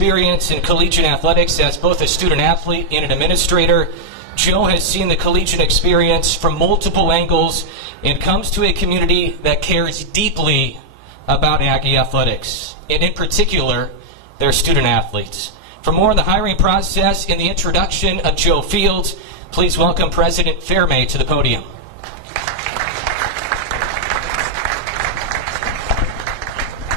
Experience in collegiate athletics as both a student athlete and an administrator. Joe has seen the collegiate experience from multiple angles and comes to a community that cares deeply about Aggie athletics, and in particular, their student athletes. For more on the hiring process and the introduction of Joe Fields, please welcome President Fairmay to the podium.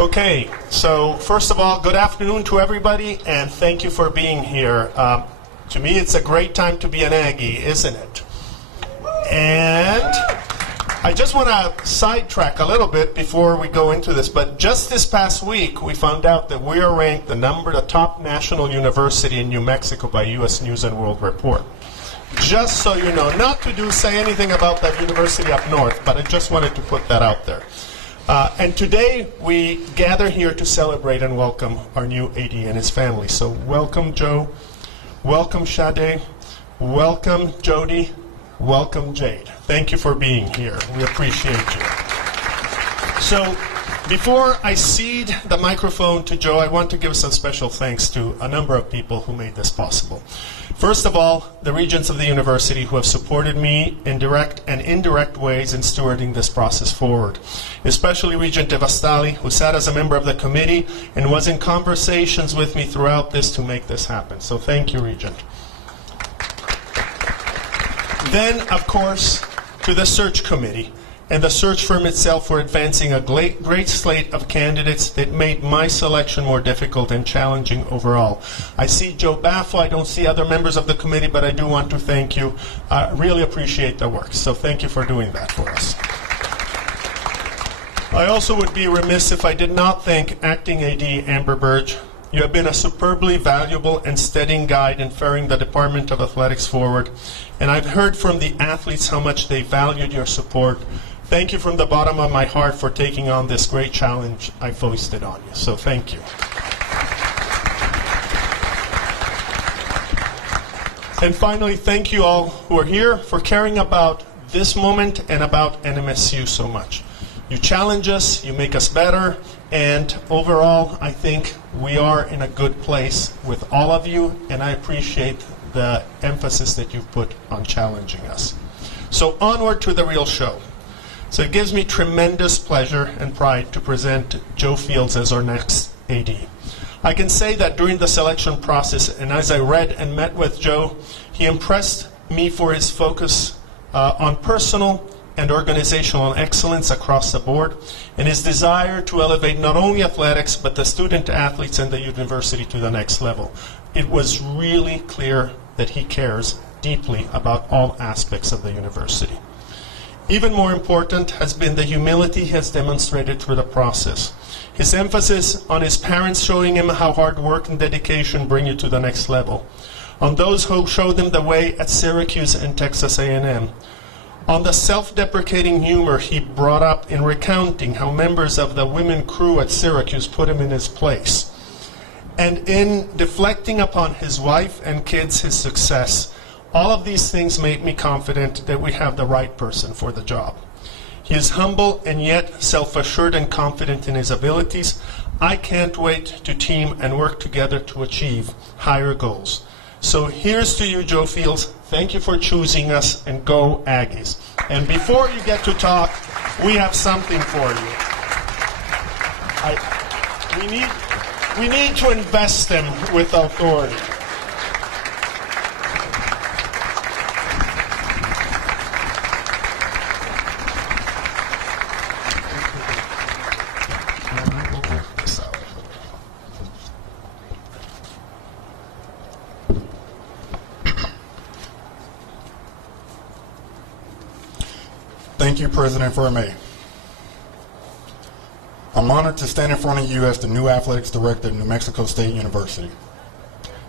Okay, so first of all, good afternoon to everybody, and thank you for being here. To me, it's a great time to be an Aggie, isn't it? And I just want to sidetrack a little bit before we go into this, but just this past week, we found out that we are ranked the top national university in New Mexico by U.S. News and World Report. Just so you know, not to say anything about that university up north, but I just wanted to put that out there. And today we gather here to celebrate and welcome our new AD and his family. So welcome Joe, welcome Sade, welcome Jody, welcome Jade. Thank you for being here. We appreciate you. So before I cede the microphone to Joe, I want to give some special thanks to a number of people who made this possible. First of all, the regents of the university who have supported me in direct and indirect ways in stewarding this process forward. Especially Regent Devastali, who sat as a member of the committee and was in conversations with me throughout this to make this happen. So thank you, Regent. Then, of course, to the search committee and the search firm itself for advancing a great slate of candidates that made my selection more difficult and challenging overall. I see Joe Baffo, I don't see other members of the committee, but I do want to thank you. I really appreciate the work, so thank you for doing that for us. I also would be remiss if I did not thank Acting AD Amber Burge. You have been a superbly valuable and steadying guide in ferrying the Department of Athletics forward, and I've heard from the athletes how much they valued your support. Thank you from the bottom of my heart for taking on this great challenge I foisted on you. So thank you. And finally, thank you all who are here for caring about this moment and about NMSU so much. You challenge us, you make us better, and overall, I think we are in a good place with all of you, and I appreciate the emphasis that you've put on challenging us. So onward to the real show. So it gives me tremendous pleasure and pride to present Joe Fields as our next AD. I can say that during the selection process, and as I read and met with Joe, he impressed me for his focus on personal and organizational excellence across the board, and his desire to elevate not only athletics, but the student athletes and the university to the next level. It was really clear that he cares deeply about all aspects of the university. Even more important has been the humility he has demonstrated through the process. His emphasis on his parents showing him how hard work and dedication bring you to the next level. On those who showed him the way at Syracuse and Texas A&M. On the self-deprecating humor he brought up in recounting how members of the women crew at Syracuse put him in his place. And in deflecting upon his wife and kids his success. All of these things made me confident that we have the right person for the job. He is humble and yet self-assured and confident in his abilities. I can't wait to team and work together to achieve higher goals. So here's to you, Joe Fields. Thank you for choosing us, and go Aggies. And before you get to talk, we have something for you. We need to invest them with authority. Thank you, President Fairmay. I'm honored to stand in front of you as the new athletics director at New Mexico State University.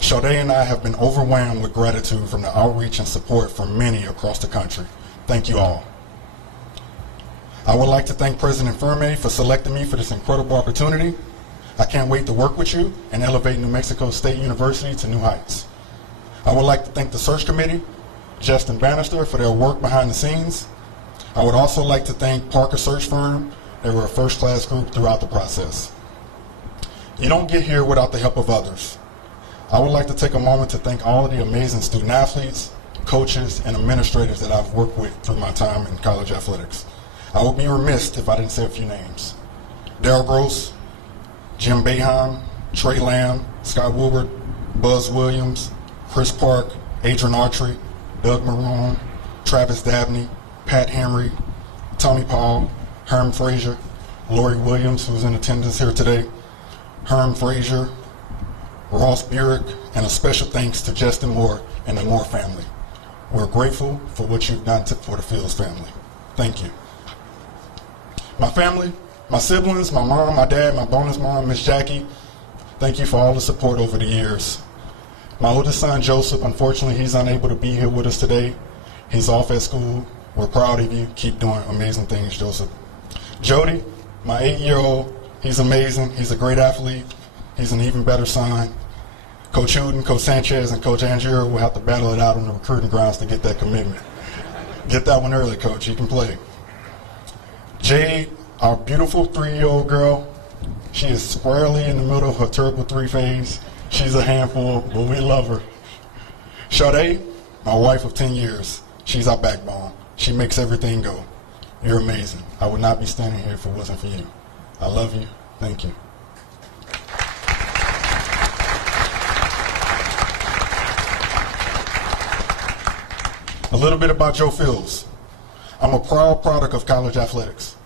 Sade and I have been overwhelmed with gratitude from the outreach and support from many across the country. Thank you all. I would like to thank President Fairmay for selecting me for this incredible opportunity. I can't wait to work with you and elevate New Mexico State University to new heights. I would like to thank the search committee, Justin Bannister, for their work behind the scenes. I would also like to thank Parker Search Firm. They were a first-class group throughout the process. You don't get here without the help of others. I would like to take a moment to thank all of the amazing student athletes, coaches, and administrators that I've worked with through my time in college athletics. I would be remiss if I didn't say a few names. Darryl Gross, Jim Boeheim, Trey Lamb, Scott Woodward, Buzz Williams, Chris Park, Adrian Autry, Doug Marone, Travis Dabney, Pat Henry, Tony Paul, Herm Frazier, Lori Williams, who's in attendance here today, Herm Frazier, Ross Burek, and a special thanks to Justin Moore and the Moore family. We're grateful for what you've done for the Fields family. Thank you. My family, my siblings, my mom, my dad, my bonus mom, Miss Jackie, thank you for all the support over the years. My oldest son, Joseph, unfortunately, he's unable to be here with us today. He's off at school. We're proud of you. Keep doing amazing things, Joseph. Jody, my 8-year-old, he's amazing. He's a great athlete. He's an even better son. Coach Hooten, Coach Sanchez, and Coach Angier will have to battle it out on the recruiting grounds to get that commitment. Get that one early, Coach. You can play. Jade, our beautiful 3-year-old girl, she is squarely in the middle of her Turbo 3 phase. She's a handful, but we love her. Sade, my wife of 10 years, she's our backbone. She makes everything go. You're amazing. I would not be standing here if it wasn't for you. I love you. Thank you. A little bit about Joe Fields. I'm a proud product of college athletics.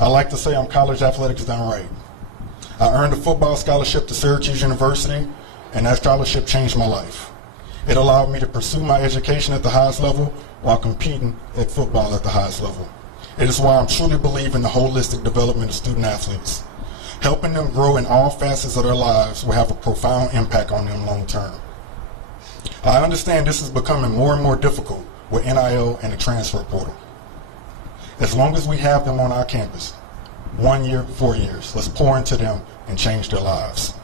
I like to say I'm college athletics done right. I earned a football scholarship to Syracuse University, and that scholarship changed my life. It allowed me to pursue my education at the highest level while competing at football at the highest level. It is why I truly believe in the holistic development of student athletes. Helping them grow in all facets of their lives will have a profound impact on them long term. I understand this is becoming more and more difficult with NIL and the transfer portal. As long as we have them on our campus, 1 year, 4 years, let's pour into them and change their lives.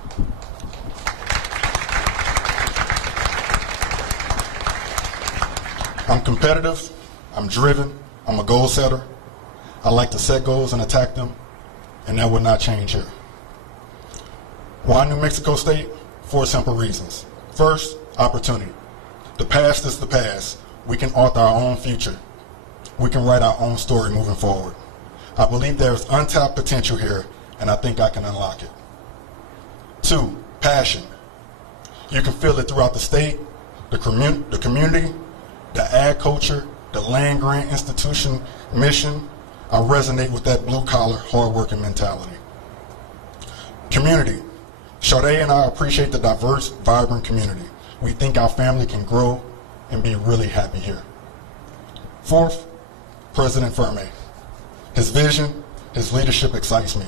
I'm competitive, I'm driven, I'm a goal setter. I like to set goals and attack them, and that will not change here. Why New Mexico State? 4 simple reasons. First, opportunity. The past is the past. We can author our own future. We can write our own story moving forward. I believe there's untapped potential here, and I think I can unlock it. 2, passion. You can feel it throughout the state, the community, the ag culture, the land grant institution mission. I resonate with that blue-collar, hard-working mentality. Community. Sade and I appreciate the diverse, vibrant community. We think our family can grow and be really happy here. 4th, President Ferme. His vision, his leadership excites me.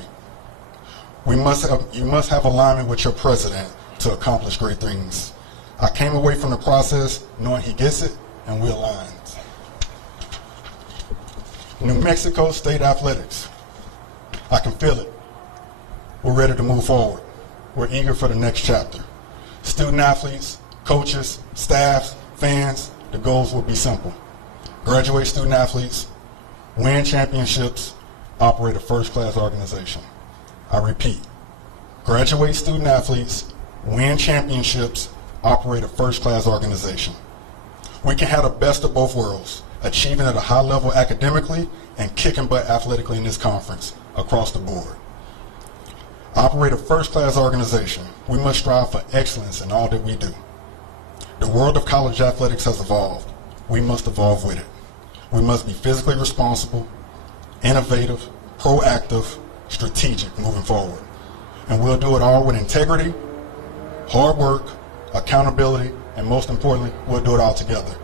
You must have alignment with your president to accomplish great things. I came away from the process knowing he gets it and we align. New Mexico State Athletics. I can feel it. We're ready to move forward. We're eager for the next chapter. Student athletes, coaches, staff, fans, the goals will be simple. Graduate student athletes, win championships, operate a first-class organization. I repeat, graduate student athletes, win championships, operate a first-class organization. We can have the best of both worlds, achieving at a high level academically and kicking butt athletically in this conference across the board. Operate a first-class organization. We must strive for excellence in all that we do. The world of college athletics has evolved. We must evolve with it. We must be physically responsible, innovative, proactive, strategic moving forward. And we'll do it all with integrity, hard work, accountability, and most importantly, we'll do it all together.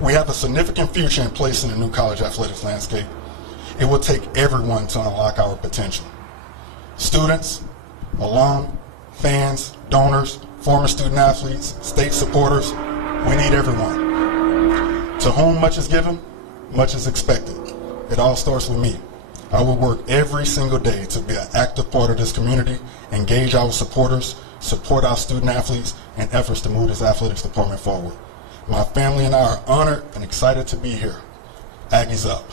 We have a significant future in place in the new college athletics landscape. It will take everyone to unlock our potential. Students, alum, fans, donors, former student athletes, state supporters, we need everyone. To whom much is given, much is expected. It all starts with me. I will work every single day to be an active part of this community, engage our supporters, support our student athletes, and efforts to move this athletics department forward. My family and I are honored and excited to be here. Aggies up.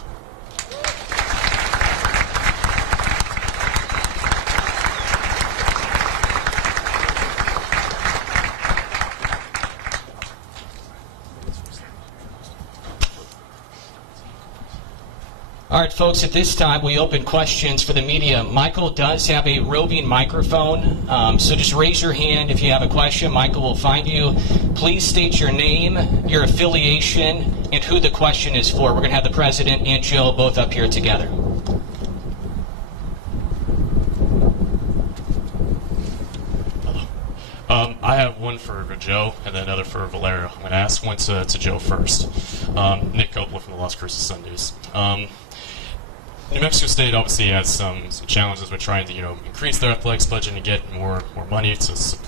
All right, folks, at this time, we open questions for the media. Michael does have a roving microphone, so just raise your hand if you have a question. Michael will find you. Please state your name, your affiliation, and who the question is for. We're going to have the president and Joe both up here together. I have one for Joe and then another for Valerio. I'm going to ask one to Joe first. Nick Coppola from the Las Cruces Sun-News. New Mexico State obviously has some challenges with trying to increase their athletics budget and get more money to support